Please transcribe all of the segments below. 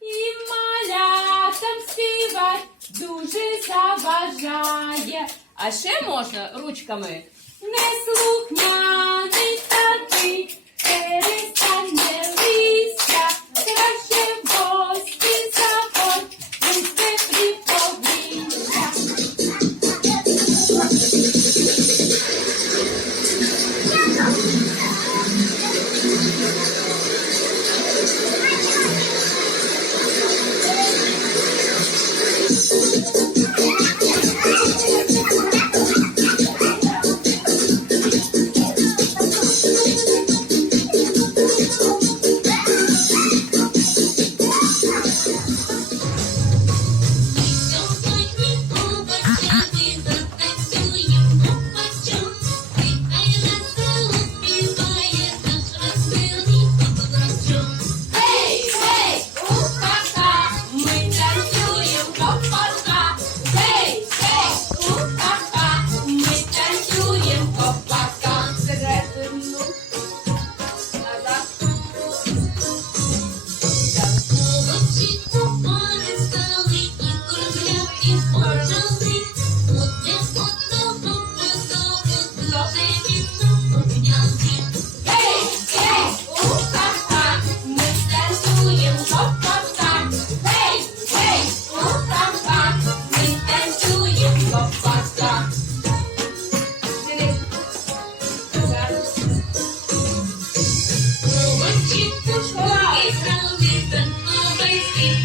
І малятам співать дуже заважає. А ще можна ручками. Неслухняний такий, перестань не лися,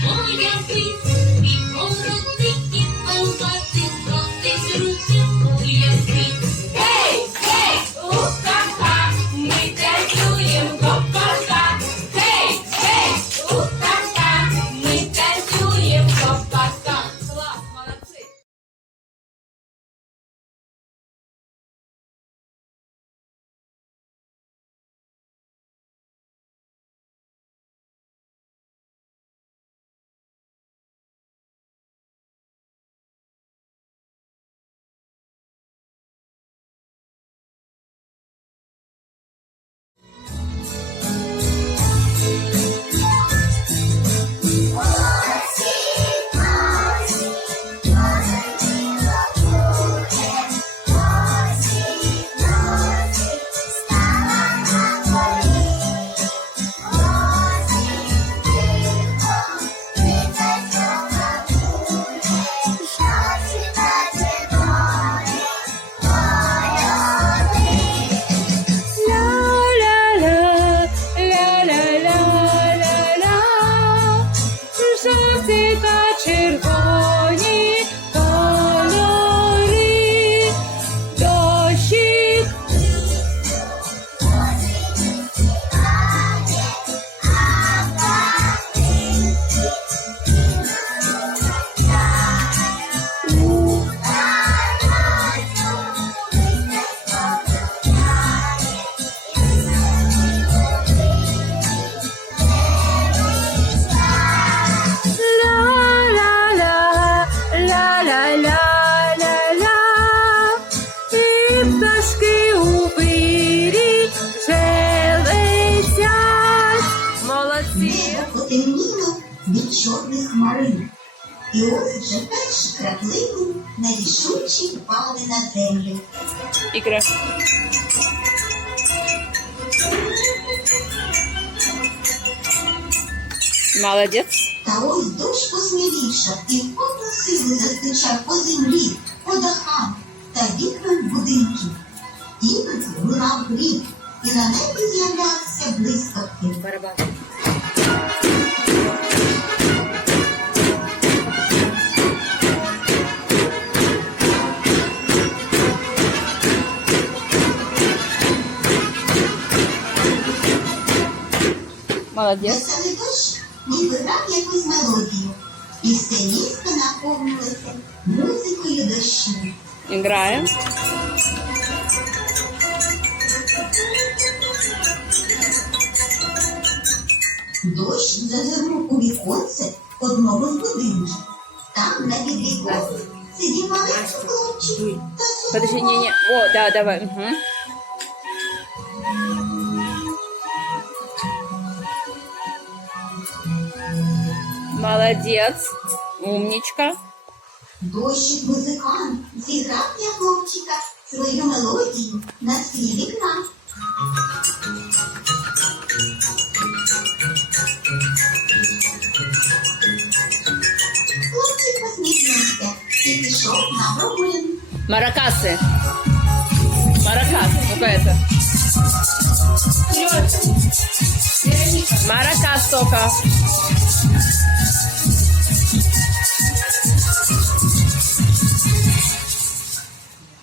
voy a mi. І ось вже перші краплини нерішучі впали на землю. Ікра. Молодець. Та ось дощ посмілішав і в повну силу застичав по землі, по дахам та вікнам будинків. Іноді лунав грім, і на небі з'являвся блискавки. Барабан. Молодець. Веселий дощ ніби грав якусь мелодію, і все місто наповнилося музикою дощу. Играем. Дощ зазирнув у віконце одного з будинків. Там на підвіконні сидів маленький хлопчик та Подожди, не, не. О, да, давай. Угу. Молодец. Умничка. Дощик музикант зіграв для хлопчика свою мелодію на свій вікна. Хлопчик посміхнувся і пішов на прогулянку. Маракасы. Маракас. Ну-ка это. Маракас только.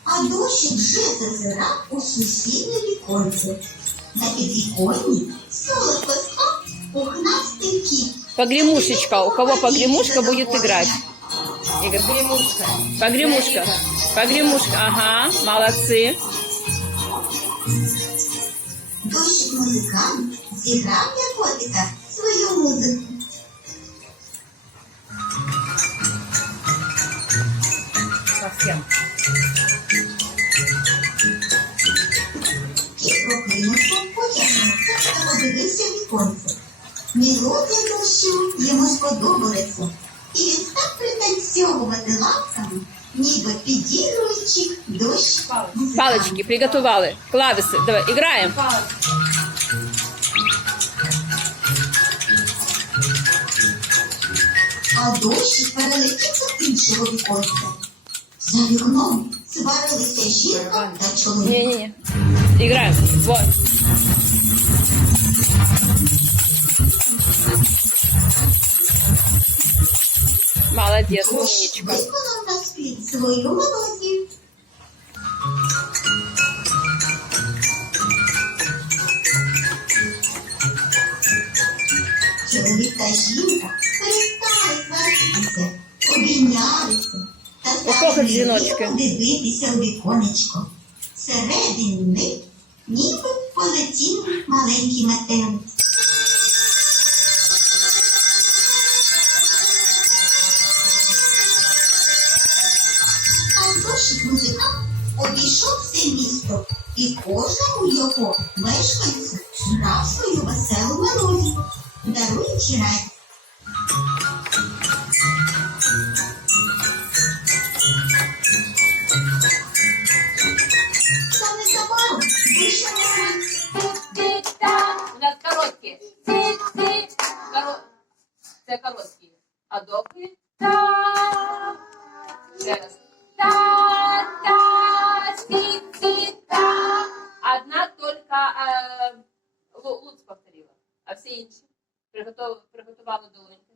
А дощик вже зазирав у сусіднє віконце. На підвіконні солодко спав пухнастий кіт. Погремушечка. У кого погремушка будет играть? Игорь. Погремушка. Погремушка. Погремушка. Ага, молодцы. Дощик музикант зіграв для котика свою музику. Совсем. Кіт прокинувся, потягнувся та подивився в віконце. Мелодія дощу йому сподобалася, і він став пританцьовувати лапками, ніби підігруючи дощ. музиканту. Палочки приготовали. Клависы. Давай, играем. А дощ перелетів до іншого віконця. За вікном сварилися жінка та чоловік. Не-не-не. Играем. Вот. Молодец, Дощ умничка. виконав на спів свою мелодію. Чоловік та жінка перестали сваритися, обійнялися та дзвіночки. мило дивитися у віконечко. Всередині них ніби полетів маленький метелик. Музикант обійшов все місто, і кожному його мешканцю Одна только э, Луц повторила, а всі інші приготували долоньки.